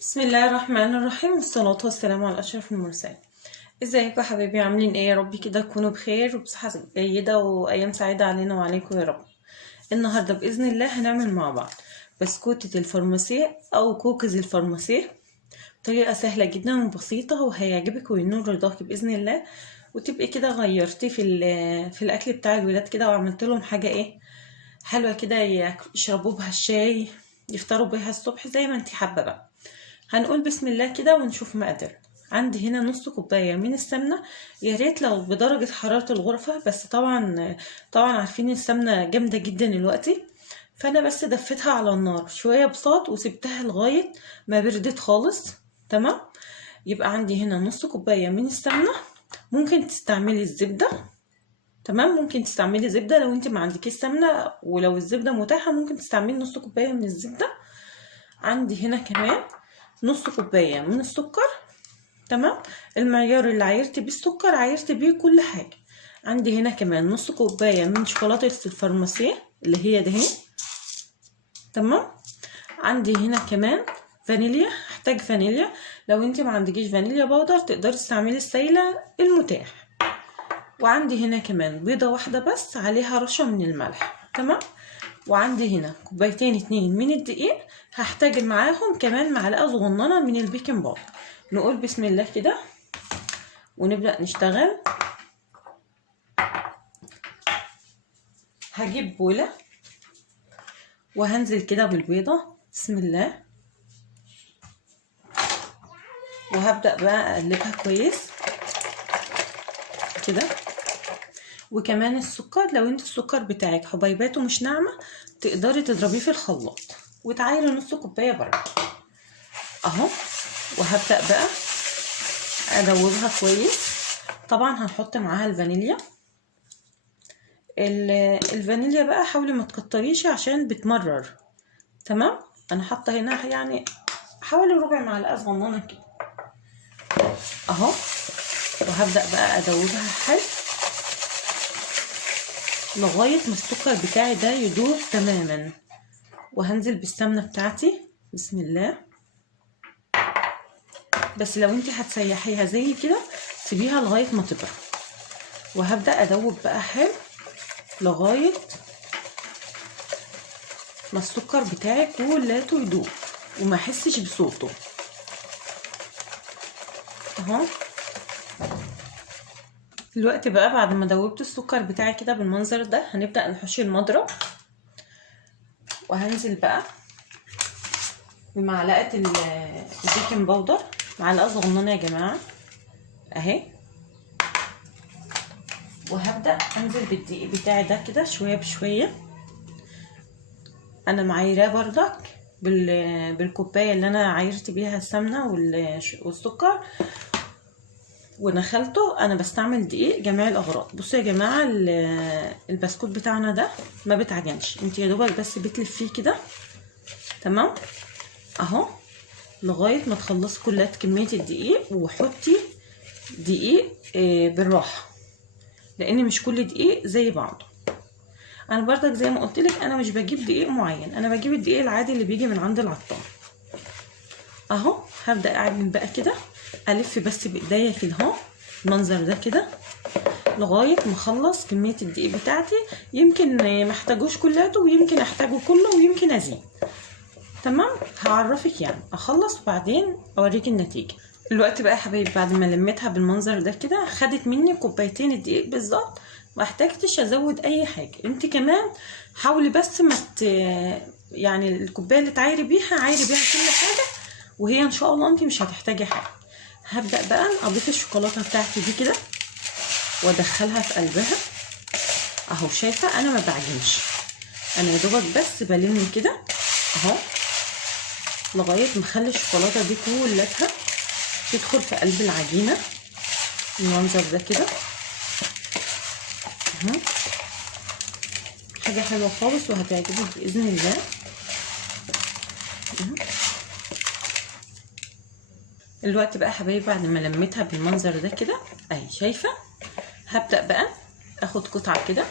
بسم الله الرحمن الرحيم، والصلاة والسلام على أشرف المرسلين. ازيكم يا حبايبي؟ عاملين ايه؟ يا رب كده تكونوا بخير وبصحة جيدة وأيام سعيدة علينا وعليكم يا رب. النهاردة بإذن الله هنعمل مع بعض بسكوتة الفرماسيه أو كوكيز الفرماسيه. طريقة سهلة جدا وبسيطة وهيعجبك وينول رضاكي بإذن الله، وتبقي كده غيرتي في الأكل بتاع الولاد كده، وعملت لهم حاجة ايه حلوة كده يشربوا بها الشاي، يفطروا بيها الصبح زي ما انتي حابة بقى. هنقول بسم الله كده ونشوف مقادير. عندي هنا نص كوبايه من السمنه، يا ريت لو بدرجه حراره الغرفه، بس طبعا عارفين السمنه جامده جدا دلوقتي. فانا بس دفتها على النار شويه بساط وسبتها لغايه ما بردت خالص. تمام. يبقى عندي هنا نص كوبايه من السمنه. ممكن تستعملي الزبده. تمام، ممكن تستعملي زبده لو انت ما عندكيش سمنه، ولو الزبده متاحه ممكن تستعملي نص كوبايه من الزبده. عندي هنا كمان نص كوباية من السكر. تمام. المعيار اللي عايرت بيه السكر عايرت بيه كل حاجة. عندي هنا كمان نص كوباية من شوكولاتة الفرماسيه اللي هي دهي. تمام. عندي هنا كمان فانيليا، هحتاج فانيليا. لو انت ما عندكيش فانيليا بودر تقدري تستعملي السايلة المتاح. وعندي هنا كمان بيضة واحدة بس عليها رشة من الملح. تمام. وعندي هنا كوبايتين اتنين من الدقيق، هحتاج معاهم كمان معلقة صغننة من البيكنج باودر. نقول بسم الله كده ونبدأ نشتغل. هجيب بولة وهنزل كده بالبيضة بسم الله، وهبدأ بقى اقلبها كويس كده. وكمان السكر، لو انت السكر بتاعك حبيباته مش ناعمة تقدري تضربيه في الخلاط وتعايري نص كوباية برضه اهو. وهبدأ بقى ادوبها كويس. طبعا هنحط معاها الفانيليا. الفانيليا بقى حاولي ما تكتريش عشان بتمرر. تمام. انا حاطه هنا يعني حوالي ربع معلقه صغننه كده اهو. وهبدأ بقى ادوبها حلو لغايه ما السكر بتاعي ده يدوب تماما. وهنزل بالسمنه بتاعتي بسم الله. بس لو انت هتسيحيها زي كده سيبيها لغايه ما تبرد. وهبدأ ادوب بقى حلو لغايه ما السكر بتاعي كلته يدوب وما احسش بصوته اهو. دلوقتي بقى بعد ما دوبت السكر بتاعي كده بالمنظر ده هنبدأ نحشي المضرب. وهنزل بقى بمعلقه البيكنج باودر، معلقه صغننه يا جماعه اهي. وهبدأ انزل بالدقيق بتاعي ده كده شويه بشويه. انا معايراه بردك بالكوبايه اللي انا عايرت بيها السمنه والسكر ونخلته. انا بستعمل دقيق جميع الاغراض. بصوا يا جماعه البسكوت بتاعنا ده ما بتعجنش، انت يا دوبك بس بتلفيه كده. تمام اهو لغايه ما تخلصي كلها كميه الدقيق. وحطي دقيق بالراحه لان مش كل دقيق زي بعضه. انا برضك زي ما قلت لك انا مش بجيب دقيق معين، انا بجيب الدقيق العادي اللي بيجي من عند العطار اهو. هبدا اعمل بقى كده الف بس بايديا كده اهو المنظر ده كده لغايه ما اخلص كميه الدقيق بتاعتي. يمكن ما احتاجوش كلاته ويمكن احتاجه كله ويمكن ازيد. تمام. هعرفك يعني اخلص وبعدين اوريك النتيجه. دلوقتي بقى يا حبايبي بعد ما لميتها بالمنظر ده كده خدت مني كوبايتين الدقيق بالظبط، ما احتاجتش ازود اي حاجه. انت كمان حاولي بس ما يعني الكوبايه اللي تعايري بيها عايري بيها كل حاجه، وهي ان شاء الله انت مش هتحتاجي حاجه. هبدا بقى اضيف الشوكولاته بتاعتي دي كده وادخلها في قلبها اهو. شايفه انا ما بعجنش، انا يا دوبك بس بلم كده اهو لغايه ما اخلي الشوكولاته دي كلها تدخل في قلب العجينه المنظر ده كده اهو. حاجه حلوه خالص وهتعجبك باذن الله اهو. الوقت بقى يا حبايبي بعد ما لميتها بالمنظر ده كده اهي شايفه، هبدا بقى اخد قطعه كده،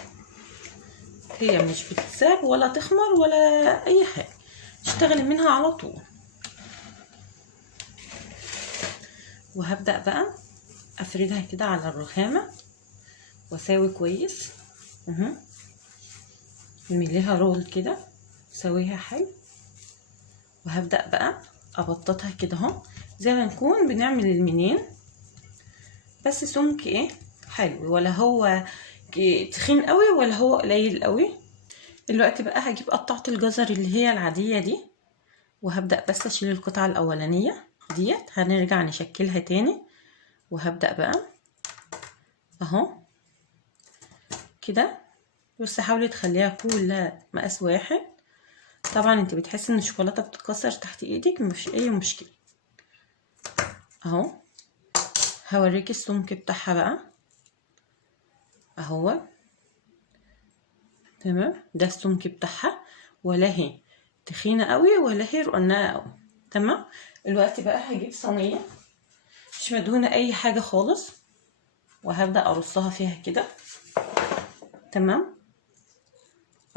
هي مش بتتساب ولا تخمر ولا اي حاجه، تشتغلي منها على طول وهبدأ بقى افردها كده على الرخامة واساوي كويس. نمليها رول كده، سويها حلو. وهبدأ بقى ابططها كده اهو زي ما نكون بنعمل المنين، بس سمك ايه حلو، ولا هو تخين قوي ولا هو قليل قوي. دلوقتي بقى هجيب قطعة الجزر اللي هي العادية دي، وهبدأ بس اشيل القطعة الاولانية ديت، هنرجع نشكلها تاني. وهبدأ بقى اهو كده. بصي حاولي تخليها كلها مقاس واحد. طبعا انت بتحسي ان الشوكولاته بتتكسر تحت ايدك، مفيش اي مشكله. اهو هوريكي السمك بتاعها بقى اهو. تمام، ده السمك بتاعها، ولا هي تخينه قوي ولا هي رقناقه قوي. تمام. دلوقتي بقى هجيب صينيه مش مدهونه اي حاجه خالص، وهبدا ارصها فيها كده. تمام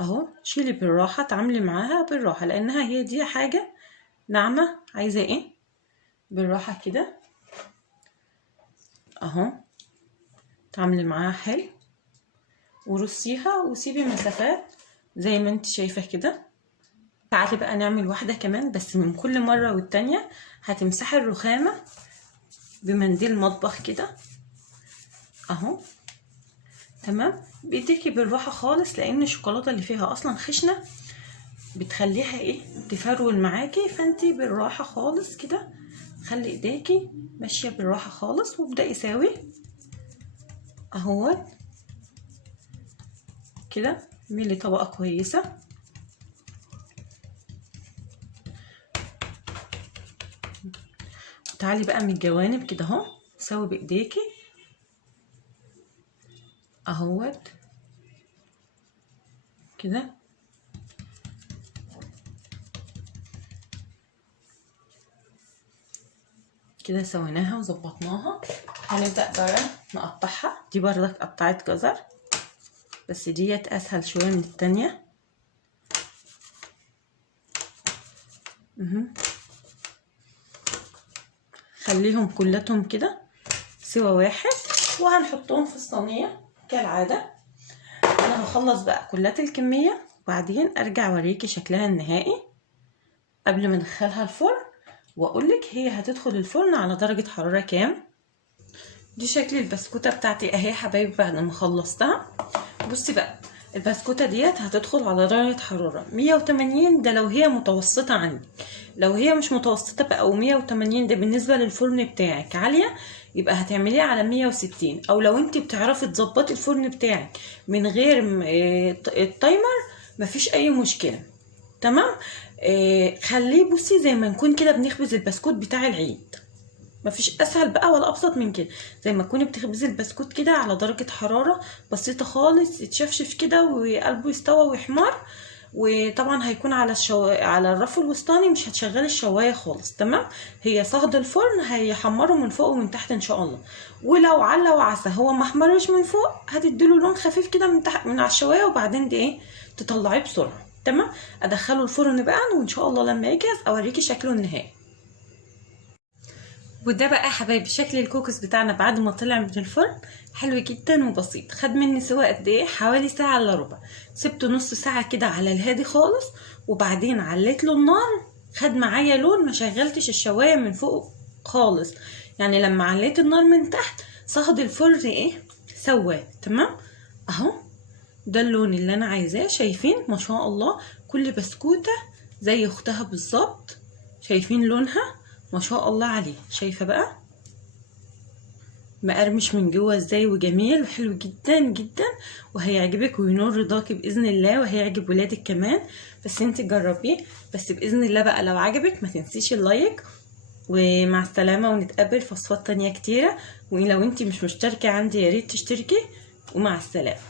اهو. شيلي بالراحه، تعاملي معاها بالراحه، لانها هي دي حاجه ناعمه، عايزه ايه بالراحه كده اهو. تعاملي معاها حلو ورصيها وسيبي مسافات زي ما انت شايفه كده. تعالي بقى نعمل واحده كمان، بس من كل مره والتانيه هتمسحي الرخامه بمنديل مطبخ كده اهو. تمام، بايديكي بالراحه خالص، لان الشوكولاته اللي فيها اصلا خشنه بتخليها ايه تفرول معاكي، فانتي بالراحه خالص كده، خلي ايديكي ماشيه بالراحه خالص، وابدأي ساوي اهو كده. اعملي طبقه كويسه. تعالي بقى من الجوانب كده اهو، سوي بايديكي اهوت كده. كده سويناها وظبطناها. هنبدأ بقى نقطعها. دي بردك قطعت جزر، بس ديت اسهل شويه من التانية. خليهم كلتهم كده سوا واحد، وهنحطهم في الصينيه كالعاده. انا هخلص بقى كلات الكميه، وبعدين ارجع اوريكي شكلها النهائي قبل ما ندخلها الفرن، واقولك هي هتدخل الفرن على درجه حراره كام. دي شكل البسكوته بتاعتي اهي يا حبايبي بعد ما خلصتها. بصي بقى، البسكوته ديت هتدخل على درجه حراره 180، ده لو هي متوسطه عندي. لو هي مش متوسطه بقى، او 180 ده بالنسبه للفرن بتاعك عاليه، يبقى هتعمليه على 160. او لو انت بتعرفي تظبطي الفرن بتاعك من غير التايمر مفيش اي مشكله. تمام. خليه بصي زي ما نكون كده بنخبز البسكوت بتاع العيد، مفيش اسهل بقى ولا ابسط من كده. زي ما تكوني بتخبزي البسكوت كده على درجه حراره بسيطه خالص، يتشفشف كده وقلبه يستوى ويحمر. وطبعا هيكون على الرف الوسطاني، مش هتشغلي الشوايه خالص. تمام. هي صهد الفرن هيحمره من فوق ومن تحت ان شاء الله. ولو على وعسى هو ما احمرش من فوق، هتديله لون خفيف كده من تحت من على الشوايه، وبعدين دي ايه تطلعيه بسرعه. تمام. ادخله الفرن بقى، وان شاء الله لما يجهز اوريكي شكله النهائي. وده بقى يا حبايبي شكل الكوكس بتاعنا بعد ما طلع من الفرن. حلو جدا وبسيط. خد مني سوا قد ايه؟ حوالي ساعه الا ربع. سبته نص ساعه كده على الهادي خالص، وبعدين عليت له النار. خد معايا لون، ما شغلتش الشوايه من فوق خالص، يعني لما عليت النار من تحت صهد الفرن ايه سواه. تمام اهو. ده اللون اللي انا عايزاه. شايفين ما شاء الله كل بسكوته زي اختها بالظبط. شايفين لونها ما شاء الله عليه. شايفه بقى مقرمش من جوه ازاي، وجميل وحلو جدا جدا، وهيعجبك وينور رضاكي باذن الله، وهيعجب ولادك كمان. بس انت جربيه بس باذن الله بقى. لو عجبك ما تنسيش اللايك، ومع السلامه، ونتقابل في وصفات تانية كتيره. ولو انت مش مشتركه عندي يا ريت تشتركي، ومع السلامه.